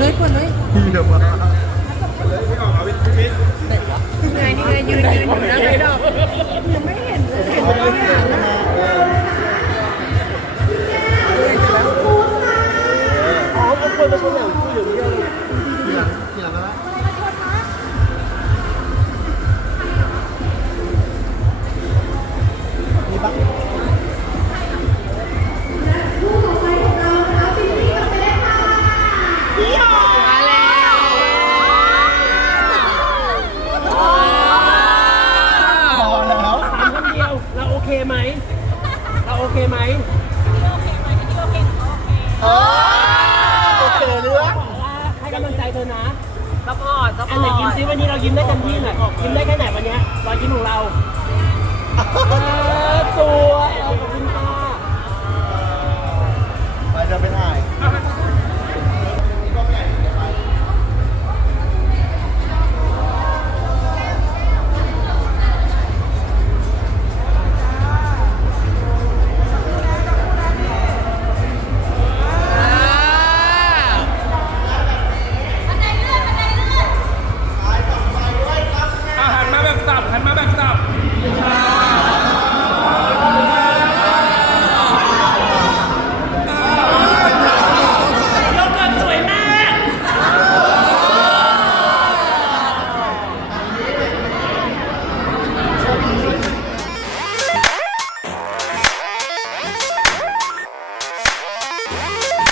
ด้วยเปิดด้ดีเดี๋ยวมาไม่ออกเอาวิทย์ไหนวะไงนี่ไงยืนยืนอยู่นะไอ้ดอกยังไม่เห็นเลยเห็นแล้วไม่หันนะอ๋อเอาคนเป็นหลังกูอยู่นี่เลยหลังหลังแล้ว โอ้เจเรื่องให้กำลังใจเธอนะซัพพอร์ตซัพพอันไนอยิ้มร์ซิวันนี้เรายิ้มได้เต็มที่หน่อยยิ้มได้แค่ไหนวันเนี้ยรอยยิ้มของเรา Música